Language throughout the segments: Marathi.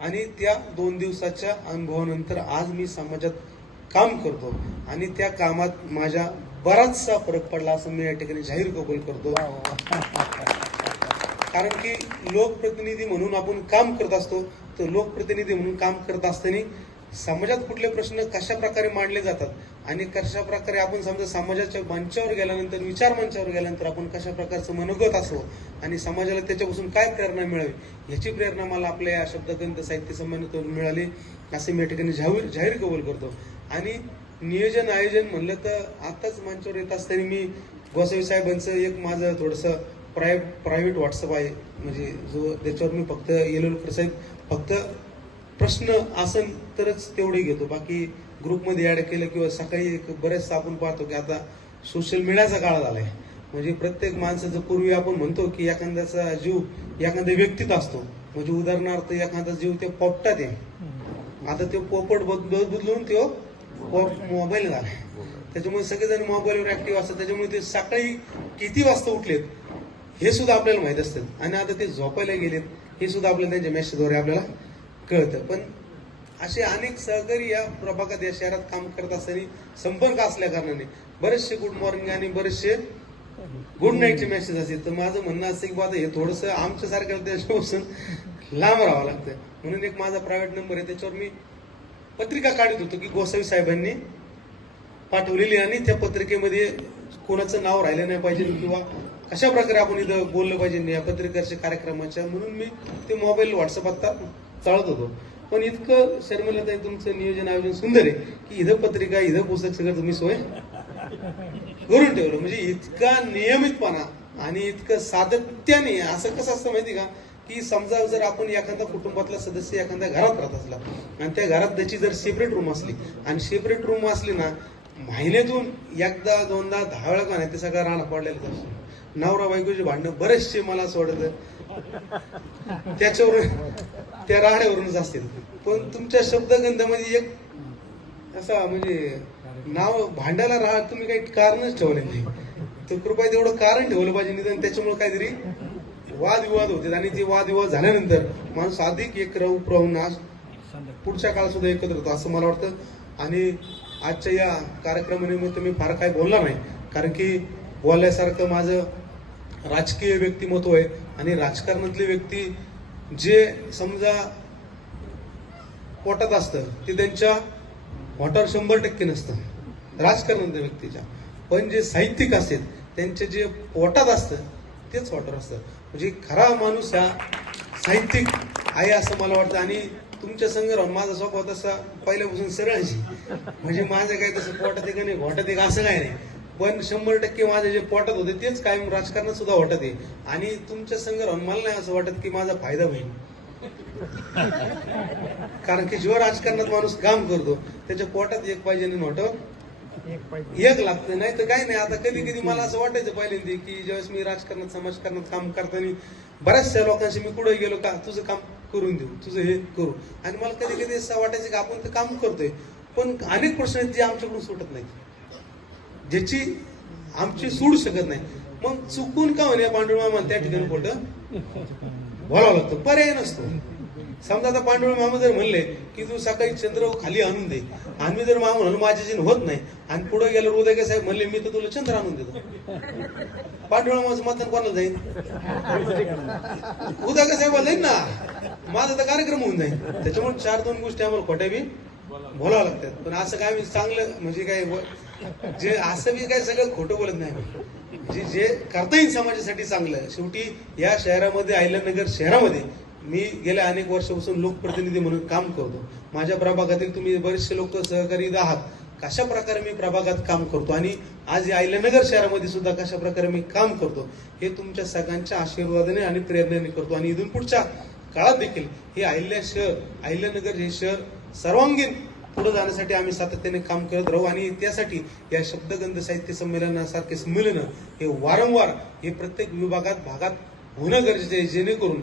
आणि त्या दोन दिवसाच्या अनुभवानंतर आज मी समाजात काम करतो आणि त्या कामात माझ्या बराचसा फरक पडला असं मी या ठिकाणी जाहीर कबूल करतो. कारण की लोकप्रतिनिधी म्हणून आपण काम करत असतो. तर लोकप्रतिनिधी म्हणून काम करत असताना समाजात कुठले प्रश्न कशा प्रकारे मांडले जातात आणि कशा प्रकारे आपण समजा समाजाच्या मंचावर गेल्यानंतर विचार मंचावर गेल्यानंतर आपण कशा प्रकारचं मनोगत असो आणि समाजाला त्याच्यापासून काय प्रेरणा मिळावी याची प्रेरणा मला आपल्या या शब्दग्रंथ साहित्य संमेलनातून मिळाली. असे मी या ठिकाणी जाहीर जाहीर कबूल करतो. आणि नियोजन आयोजन म्हणलं तर आताच मंचावर येत असताना मी गोसावी साहेबांचं एक माझं थोडंसं प्राय प्रायव्हेट व्हॉट्सअप आहे. म्हणजे जो त्याच्यावर मी फक्त येलोलकर साहेब फक्त प्रश्न आसन तरच तेवढे घेतो. बाकी ग्रुपमध्ये ऍड केलं किंवा सकाळी एक बरेचसा आपण पाहतो की आता सोशल मीडियाचा काळ झालाय. म्हणजे प्रत्येक माणसाचं पूर्वी आपण म्हणतो की एखाद्याचा जीव एखाद्या व्यक्तीत असतो. म्हणजे उदाहरणार्थ एखादा जीव ते पोपटात आहे. आता ते पोपट बदलून तो मोबाईल झाला त्याच्यामुळे सगळेजण मोबाईलवर ऍक्टिव्ह असतात. त्याच्यामुळे ते सकाळी किती वाजता उठलेत हे सुद्धा आपल्याला माहीत असतं. आणि आता ते झोपायला गेलेत हे सुद्धा आपल्याला त्यांच्या मेसेजद्वारे आपल्याला कळतं. पण असे अनेक सहकारी या प्रभागात या शहरात काम करत असताना संपर्क असल्या कारणाने बरेचसे गुड मॉर्निंग आणि बरेचसे गुड नाईटचे मेसेज असेल तर माझं म्हणणं असं की बाबा हे थोडंसं आमच्यासारख्याला त्याच्यापासून लांब राहावं लागतं म्हणून एक माझा प्रायव्हेट नंबर आहे त्याच्यावर मी पत्रिका काढत होतो की गोसावी साहेबांनी पाठवलेली आणि त्या पत्रिकेमध्ये कोणाचं नाव राहिलं नाही पाहिजे किंवा कशा प्रकारे आपण इथं बोललं पाहिजे या पत्रिकाच्या कार्यक्रमाच्या. म्हणून मी ते मोबाईल व्हॉट्सअप आता चालत होतो. पण इतकं शर्मिला ताई तुमचं नियोजन आयोजन सुंदर आहे की इथं पत्रिका इथं पुस्तक सगळं तुम्ही सोय करून ठेवलं. म्हणजे इतका नियमितपणा आणि इतकं सातत्याने असं कसं असतं माहिती का की समजा जर आपण एखादा कुटुंबातला सदस्य एखाद्या घरात राहत असला आणि त्या घरात त्याची जर सेपरेट रूम असली आणि सेपरेट रूम असली ना महिन्यातून एकदा दोनदा दहा वेळा का नाही ते सगळं राहणं पडलेलं असतो. नवरा बायकोची भांडणं बरेचसे मला असं वाटतं. त्याच्यावरून त्या राहण्यावरूनच असतील. पण तुमच्या शब्दगंध म्हणजे एक असा म्हणजे नाव भांडायला राहा तुम्ही काही कारणच ठेवले नाही. तर कृपया तेवढं कारण ठेवलं पाहिजे निदान त्याच्यामुळे काहीतरी वादविवाद होते. आणि ते वादविवाद झाल्यानंतर माणूस अधिक एक राहू राहून आज पुढच्या काळात सुद्धा एकत्र होतो असं मला वाटतं. आणि आजच्या या कार्यक्रमानिमित्त मी फार काही बोलणार नाही. कारण की बोलल्यासारखं माझं राजकीय व्यक्तिमत्व आहे आणि राजकारणातली व्यक्ती जे समजा पोटात असतं ते त्यांच्या पोटावर शंभर टक्के नसतं. राजकारणातल्या व्यक्तीच्या. पण जे साहित्यिक असतात त्यांचे जे पोटात असतं तेच वॉटर असतं. म्हणजे खरा माणूस हा साहित्यिक आहे असं मला वाटतं. आणि तुमच्या संघ राहून माझा स्वभाव तसा पहिल्यापासून सरळ म्हणजे माझं काय तसं पोटात एक नाही घोटात एक असं काय नाही. पण शंभर टक्के माझे जे पोटात होते तेच कायम राजकारणात सुद्धा वाटत आहे. आणि तुमच्या संघ राहून मला नाही असं वाटत की माझा फायदा होईल. कारण की जेव्हा राजकारणात माणूस काम करतो. त्याच्या पोटात एक पाहिजे आणि नोटं. एक लागतं नाही तर काही नाही. आता कधी कधी मला असं वाटायचं पहिल्यांदा की ज्यावेळेस मी राजकारणात समाजकारणात काम करताना बऱ्याचशा लोकांशी मी कुठे गेलो का तुझं काम करून देऊ तुझं हे करू. आणि मला कधी कधी असं वाटायचं की आपण ते काम करतोय. पण अनेक प्रश्न आहेत जे आमच्याकडून सुटत नाहीत. ज्याची आमची सूड शकत नाही. मग चुकून का होण्या पांडुळ मामा त्या ठिकाणी खोटं बोलावं लागतं? पर्याय नसतो. समजा आता पांडुळ मामा जर म्हणले की तू सकाळी चंद्र खाली आणून दे. आणि मी जर मामा म्हणून माझ्याशी होत नाही. आणि पुढे गेल्यावर उदय साहेब म्हणले मी तर तुला चंद्र आणून देतो. पांडुळ मामाचं मतदान कोणाला जाईल? उदय साहेब जाईल ना माझा तर कार्यक्रम होऊन जाईल. त्याच्यामुळे चार दोन गोष्टी आम्हाला खोट्या बी बोलावं लागतात. पण असं काय मी चांगलं म्हणजे काय व- जे असं मी काय सगळं खोटं बोलत नाही. जे जे करता येईल समाजासाठी चांगलं. शेवटी या शहरामध्ये अहिल्यानगर शहरामध्ये मी गेल्या अनेक वर्षापासून लोकप्रतिनिधी म्हणून काम करतो. माझ्या प्रभागातील तुम्ही बरेचसे लोक सहकारी आहात. कशा प्रकारे मी प्रभागात काम करतो आणि आज या अहिल्यानगर शहरामध्ये सुद्धा कशा प्रकारे मी काम करतो हे तुमच्या सगळ्यांच्या आशीर्वादाने आणि प्रेरणेने करतो. आणि इथून पुढच्या काळात देखील हे अहिल्या शहर अहिल्यानगर हे शहर सर्वांगीण पुढे जाण्यासाठी आम्ही सातत्याने काम करत राहू आणि त्यासाठी या शब्दगंध साहित्य संमेलनासारखे संमेलन हे वारंवार हे प्रत्येक विभागात भागात होणं गरजेचं आहे जेणेकरून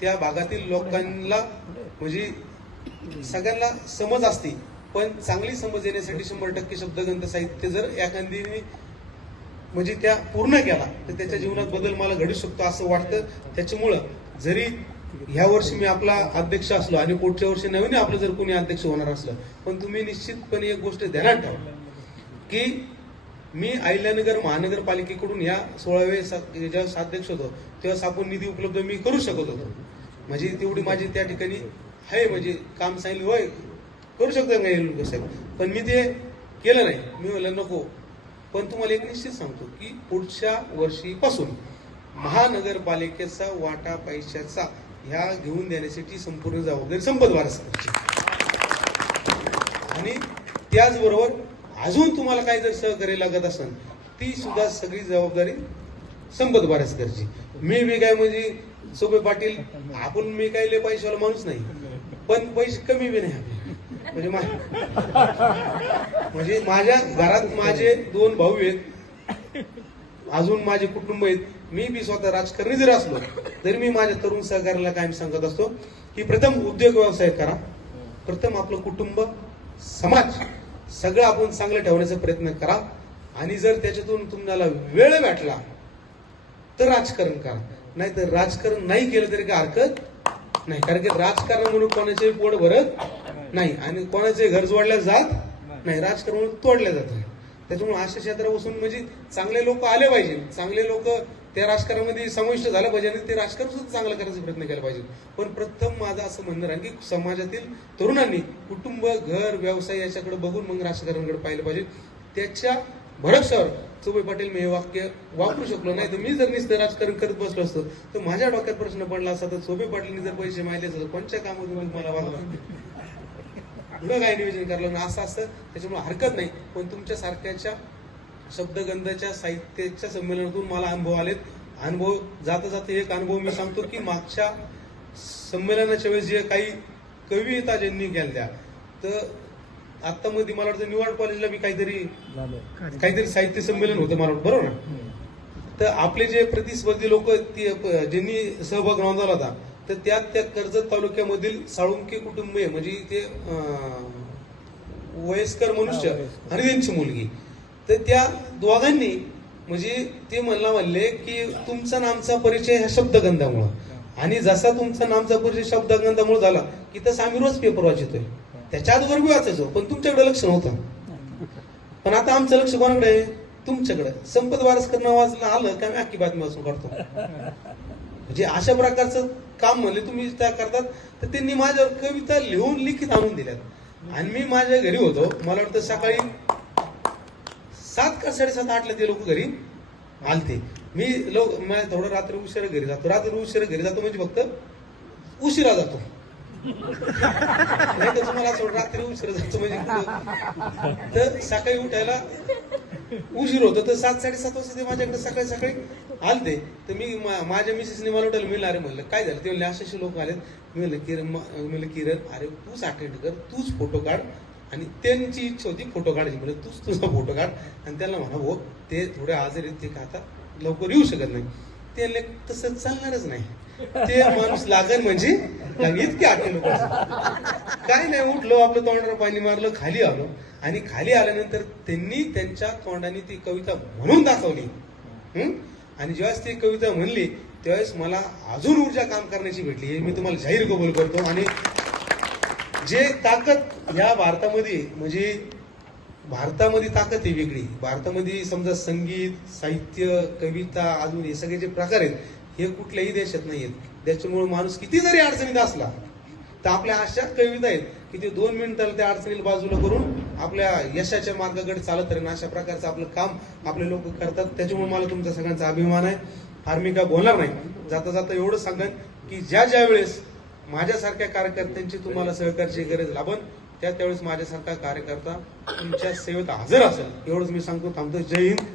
त्या भागातील लोकांना म्हणजे सगळ्यांना समज असते. पण चांगली समज येण्यासाठी शंभर टक्के शब्दगंध साहित्य जर एखादीने म्हणजे त्या पूर्ण केला तर त्याच्या जीवनात बदल मला घडू शकतो असं वाटतं. त्याच्यामुळं जरी ह्या वर्षी मी आपला अध्यक्ष असलो आणि पुढच्या वर्षी नवीन आपलं जर कोणी अध्यक्ष होणार असलं पण तुम्ही निश्चितपणे एक गोष्ट ध्यानात ठेवा की मी अहिल्यानगर महानगरपालिकेकडून या सोळावे सा- ज्यावेळेस अध्यक्ष होतो तेव्हा सापून निधी उपलब्ध मी करू शकत होतो. म्हणजे तेवढी माझी त्या ठिकाणी आहे म्हणजे काम सांगितलं होय करू शकतो का लोक साहेब? पण मी ते केलं नाही. मी म्हणलं नको. पण तुम्हाला एक निश्चित सांगतो की पुढच्या वर्षीपासून महानगरपालिकेचा वाटा पैशाचा ह्या घेऊन देण्यासाठी संपूर्ण जबाबदारी संपत महाराष्ट्राची आणि त्याचबरोबर अजून तुम्हाला काय जर सहकार्य लागत असेल ती सुद्धा सगळी जबाबदारी संपत बारसकरची मी मी काय म्हणजे सोपे पाटील आपण मी काय लय पैशावाला माणूस नाही. पण पैसे कमी बी नाही म्हणजे म्हणजे माझ्या घरात माझे दोन भाऊ आहेत. अजून माझे कुटुंब आहेत. मी बी स्वतः राजकारणी जर असलो तरी मी माझ्या तरुण सहकार्याला कायम सांगत असतो की प्रथम उद्योग व्यवसाय करा. प्रथम आपलं कुटुंब समाज सगळं आपण चांगलं ठेवण्याचा प्रयत्न करा. आणि जर त्याच्यातून तुम्हाला वेळ भेटला तर राजकारण करा. नाहीतर राजकारण नाही केलं तरी काय हरकत नाही. कारण की राजकारण म्हणून कोणाचे पोट भरत नाही. आणि कोणाचे घर जोडल्या जात नाही. राजकारण म्हणून तोडल्या जात त्याच्यामुळे अशा क्षेत्रात बसून म्हणजे चांगले लोक आले पाहिजे. चांगले लोक त्या राजकारणामध्ये समाविष्ट झालं पाहिजे आणि ते राजकारण सुद्धा चांगलं करायचा प्रयत्न केला पाहिजे. पण प्रथम माझं असं म्हणणं आहे की समाजातील तरुणांनी कुटुंब घर व्यवसाय याच्याकडे बघून मग राजकारणाकडे पाहिलं पाहिजे. त्याच्या भरवशावर चुबे पाटील मी हे वाक्य वापरू शकलो नाही. तर मी जर नुसतं राजकारण करत बसलो असतो तर माझ्या डोक्यात प्रश्न पडला असता तर चोबे पाटीलनी जर पैसे माहिले असतात कोणत्या कामातून मला वागला पुढं काय नियोजन करलं ना असं असतं त्याच्यामुळे हरकत नाही. पण तुमच्या सारख्याच्या शब्दगंधाच्या साहित्याच्या संमेलनातून मला अनुभव आलेत. अनुभव जाता जाता एक अनुभव मी सांगतो की मागच्या संमेलनाच्या वेळेस जे काही कविता ज्यांनी केल्या तर आता मध्ये मला वाटतं निवाड कॉलेजला मी काहीतरी काहीतरी साहित्य संमेलन होतं मला वाटतं, बरोबर ना? तर आपले जे प्रतिस्पर्धी लोक ज्यांनी सहभाग नोंदवला होता तर त्यात त्या कर्जत तालुक्यामधील साळुंके कुटुंब आहे म्हणजे ते वयस्कर मनुष्य आणि त्यांची मुलगी. तर त्या दोघांनी म्हणजे ते मला म्हणले की तुमचा आमचा परिचय ह्या शब्दगंधामुळं. आणि जसा तुमचा आमचा परिचय शब्दगंधामुळे झाला की तसं आम्ही रोज पेपर वाचतोय. त्याच्या अगोदर बी वाचायचो पण तुमच्याकडे लक्ष नव्हतं. पण आता आमचं लक्ष कोणाकडे आहे? तुमच्याकडे. संपत वारसकर नावाचं आलं की आम्ही अख्खी बातमी वाचून काढतो? म्हणजे अशा प्रकारचं काम म्हणले तुम्ही त्या करतात तर त्यांनी माझ्यावर कविता लिहून लिखित आणून दिल्यात. आणि मी माझ्या घरी होतो. मला वाटतं सकाळी सात का साडेसात आठला ते लोक घरी आलते. मी लोक थोडं रात्री उशिरा घरी जातो. रात्री उशिरा घरी जातो म्हणजे फक्त उशिरा जातो. नाही तर तुम्हाला असं रात्री उशिरा जातो म्हणजे तर सकाळी उठायला उशीर होतो. तर सात साडेसात वाजता ते माझ्याकडे सकाळी सकाळी आलते. तर मी माझ्या मिसेसने मला वाटलं मी अरे म्हणलं काय झालं? ते म्हणले असे असे लोक आलेत. मी म्हणलं किरण मी म्हणलं किरण अरे तूच अटेंड कर तूच फोटो काढ आणि त्यांची इच्छा होती फोटो काढायची. म्हणलं तूच तुझा फोटो काढ. आणि त्यांना म्हणा भाऊ ते थोडे आजारी ते का आता लवकर येऊ शकत नाही. ते तसं चालणारच नाही. ते माणूस लागेल म्हणजे इतके आटे लोक काय नाही उठलो आपलं तोंडावर पाणी मारलं खाली आलो. आणि खाली आल्यानंतर त्यांनी त्यांच्या तोंडाने ती कविता म्हणून दाखवली. आणि ज्यावेळेस ती कविता म्हणली त्यावेळेस मला अजून ऊर्जा काम करण्याची भेटली हे मी तुम्हाला जाहीर कबूल करतो. आणि जे ताकद या भारतामध्ये म्हणजे भारतामध्ये ताकद आहे वेगळी. भारतामध्ये समजा संगीत साहित्य कविता अजून हे सगळे जे प्रकार आहेत हे कुठल्याही देशात नाही आहेत त्याच्यामुळे माणूस किती जरी अडचणीत असला तर आपल्या अशाच कविता आहेत की ते दोन मिनिटाला त्या अडचणीला बाजूला करून आपल्या यशाच्या मार्गाकडे चालत राहील अशा प्रकारचं आपलं काम आपले लोक करतात. त्याच्यामुळे मला तुमचा सगळ्यांचा अभिमान आहे. फार मी काय बोलणार नाही. जाता जाता एवढं सांगेन की ज्या ज्या वेळेस माझ्यासारख्या कार्यकर्त्यांची तुम्हाला सहकार्याची गरज लाभन त्या त्यावेळेस माझ्यासारखा कार्यकर्ता तुमच्या सेवेत हजर असेल. एवढंच मी सांगतो. थांबतो. जय हिंद.